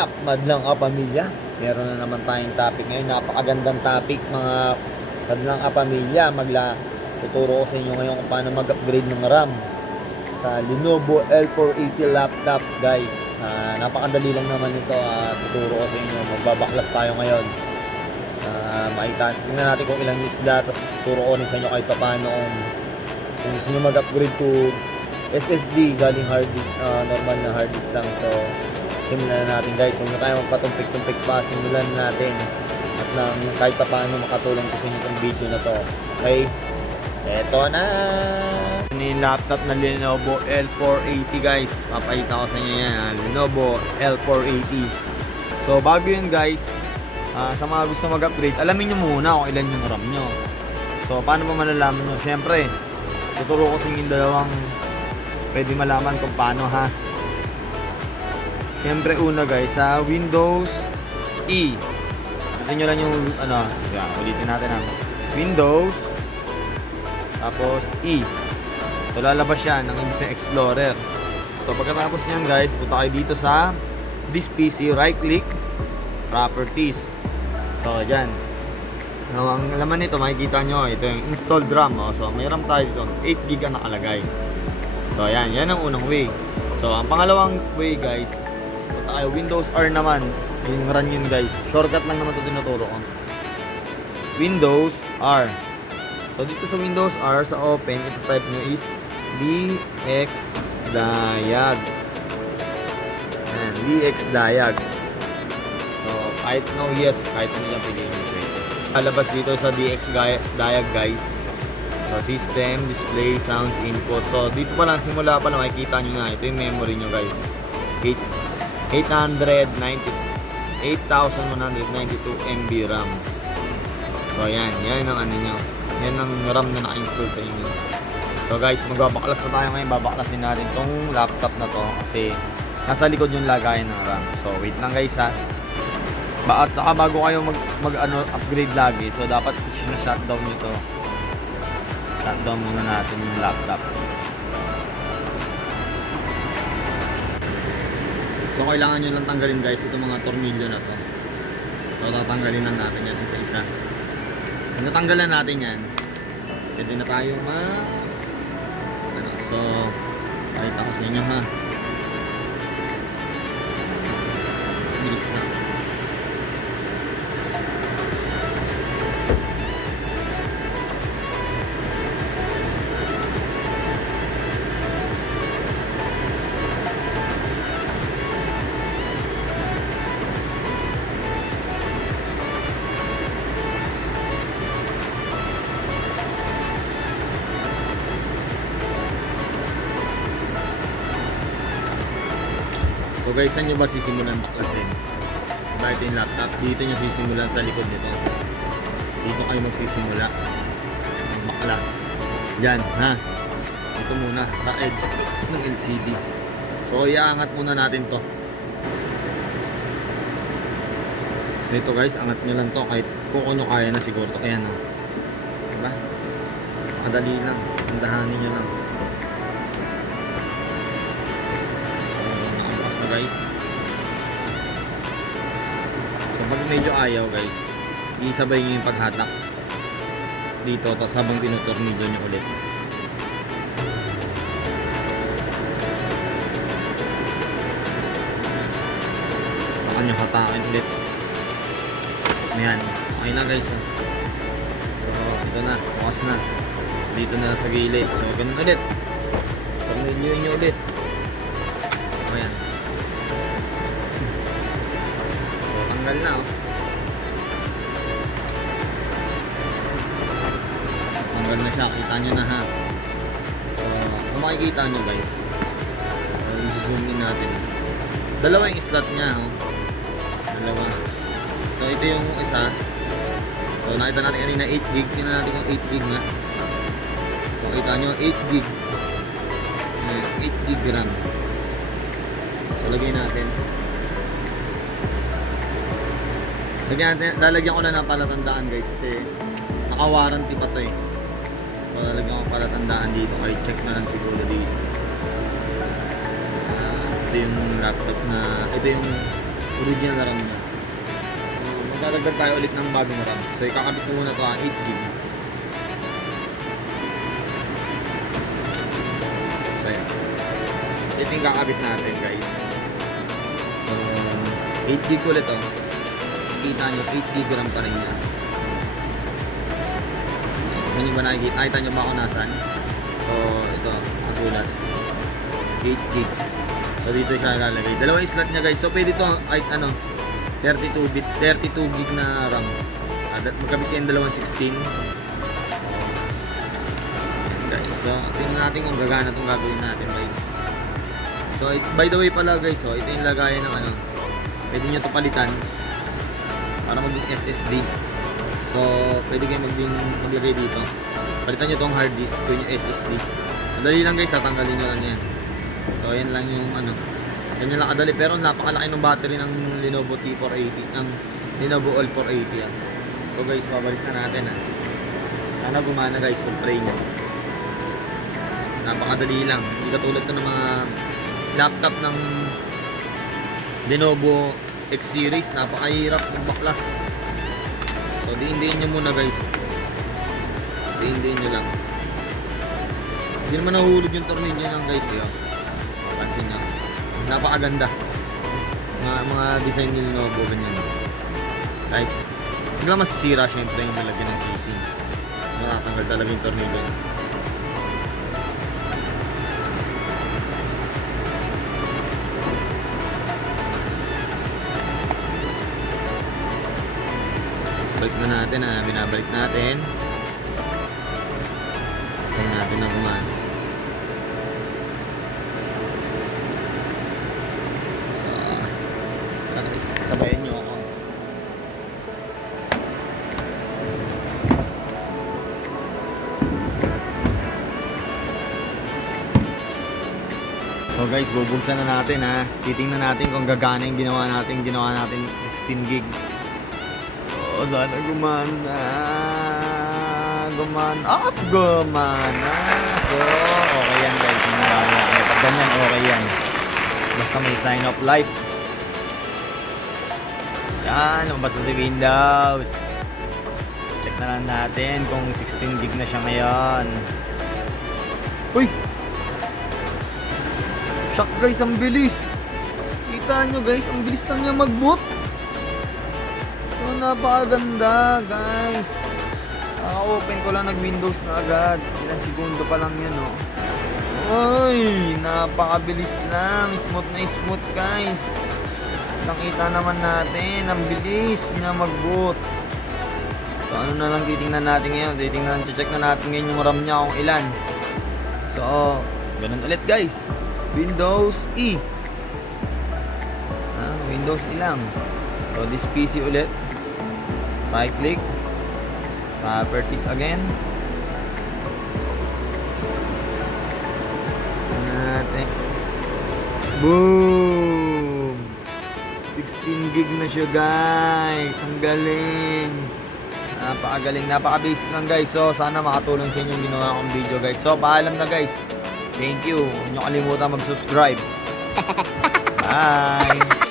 up, madlang kapamilya? Meron na naman tayong topic ngayon. Napakagandang topic mga madlang kapamilya. Tuturo ko sa inyo ngayon kung paano mag-upgrade ng RAM sa Lenovo L480 laptop, guys. Napakadali lang naman ito. Tuturo ko sa inyo. Magbabaklas tayo ngayon. Tingnan natin kung ilang isda. Tapos tuturo ko rin sa inyo kahit paano kung gusto nyo mag-upgrade to SSD galing hard disk, normal na hard disk lang. So simulan na natin, guys. Huwag na tayo magpatumpik-tumpik pa. Simulan natin at nang kahit paano makatulong ko sa inyo itong video na to. Okay, eto na yung laptop na Lenovo L480, guys. Papakita ko sa inyo yan, Lenovo L480. So bago yun, guys, sa mga gusto mag-upgrade, alamin nyo muna kung ilan yung RAM nyo. So paano ba malalaman nyo? Siyempre tuturo ko sa inyo dalawang pwede malaman kung paano, ha. Siyempre una, guys, sa Windows E, ito nyo lang yung ulitin natin, ha. Windows tapos E, so lalabas yan ng isang Explorer. So pagkatapos nyan, guys, punta kayo dito sa this PC, right click, properties. So dyan, ang laman nito makikita nyo, ito yung installed RAM. So may RAM tayo dito, 8GB ang nakalagay. So yan ang unang way. So ang pangalawang way, guys, punta kayo Windows R naman, yung run yun, guys. Shortcut lang naman ito tinuturo ko, Windows R. So dito sa Windows R, sa open, ito type nyo is dxdiag. dxdiag. So kahit no yes, kahit ano lang piliin nyo, lalabas dito sa dxdiag, guys. So system, display, sounds, input. So dito pa lang, simula pa lang makikita nyo na ito yung memory nyo, guys. 8,192 MB RAM. So yan ang ano nyo, yan ang RAM na naka-install sa inyo. So guys, magbabaklas na tayo ngayon. Babaklasin natin tong laptop na to kasi nasa likod yung lagayan ng RAM. So wait lang, guys, ha. At bago kayo upgrade lagi, so dapat shutdown nyo to. Shutdown muna natin yung laptop. So kailangan nyo lang tanggalin, guys, itong mga tornilyo na to. So tatanggalin lang natin yan isa-isa. Kung natanggalan natin yan, pwede na tayo so pakita ko sa inyo, ha. Bilis na. So guys, saan nyo ba sisimulan baklasin? Diba ito yung laptop? Dito nyo sisimulan sa likod nito. Dito kayo magsisimula baklas. Diyan, ha? Ito muna, sa edge ng LCD. So iaangat muna natin to. So ito, guys, angat nyo lang to. Kahit kung ano kaya na siguro to. Ayan, ha? Diba? Madali lang. Tandahanin nyo lang. Guys, so pag medyo ayaw, guys, isabay nyo yung paghatak dito, tapos habang tinutornilyo nyo ulit. Saka nyo hatakin ulit. Ayan, okay na, guys, ha? So ito na, bukas na dito na sa gilid. So ganun ulit, tornilyo nyo ulit. Ayan, tanggal na, oh. Tanggal na siya, kita nyo na, ha. So kung makikita nyo, guys, i-zoom in natin. Dalawa yung slot nya, oh. Dalawa. So ito yung isa. So nakita natin kanina 8GB. Tingnan natin kung 8GB nga. Makita nyo 8GB. 8GB RAM. So lagay natin. Lalagyan ko na ng palatandaan, guys, kasi naka-warranty pa to, eh. So lalagyan ko palatandaan dito. Ay check na lang siguro dito. Ito yung laptop na, ito yung Original na RAM niya. Magdadagdag tayo ulit ng bagong RAM. So ikakabit ko muna to 8GB. So yan. Ito yung kakabit natin guys. So 8GB ulit to. Kita nyo 8GB RAM pa rin niya. Saan nyo ba nakikita? Nakita nyo ba ako nasan? So ito, nakasulat 8GB. So dito siya lalagay. Dalawang slot niya guys. So pwede ito kahit ano 32 gig na RAM. Magkabit kayo yung dalawang 16. Ayan guys. So tingnan natin kung gagana itong gagawin natin guys. So by the way pala guys, so ito yung lagayan ng ano. Pwede nyo ito palitan para maging SSD. So pwede kayo maglagay dito. Palitan nyo itong hard disk, ito yung SSD. Madali lang guys, tatanggalin nyo lang yan. So yan lang yung ano. Ganyan lang kadali, pero napakalaki ng battery ng Lenovo T480, ng Lenovo L480 yan. So guys, babalik na natin ha. Sana gumana guys, pag-try nyo. Napakadali lang. Hindi katulad ito ng mga laptop ng Lenovo X series, napakahirap magbaklas. So diin-diin nyo muna guys. Diin-diin nyo lang. Hindi naman nahulog yung tornilyo lang guys. Pansin nyo. Napakaganda. Mga design ni Lenovo ganyan. Like, bigla masisira syempre yung lalagyan ng casing. Nakatanggal talaga yung tornilyo. Balik na natin ha. Binabalik natin. Try natin na kumano. Sabayan nyo ako. So guys, bubuksan na natin ha. Titingnan natin kung gagana yung ginawa natin 16 gig. So sana gumana. Gumana. So okay yan guys. Pag ganyan okay yan. Basta may sign of life. Yan, lumabas na si Windows. Check na lang natin kung 16 gig na siya ngayon. Uy! Shock guys, ang bilis. Kita nyo guys, ang bilis lang niya mag-boot. So napakaganda guys. Open ko lang, nag-Windows na agad. Ilang segundo pa lang yun oh. Uy! Napakabilis lang. Smooth na smooth guys. Nakita naman natin, ang bilis niya mag-boot. So ano na lang titingnan natin ngayon. Check na natin ngayon yung RAM niya kung ilan. So ganun ulit guys. Windows E. Windows E lang. So this PC ulit. Right click. Properties again. Natin. Boom! 16 gig na siya guys. Ang galing. Napakagaling. Napaka-basic lang guys. So sana makatulong sa inyo yung ginawa kong video guys. So paalam na guys. Thank you. Huwag nyo kalimutan mag-subscribe. Bye!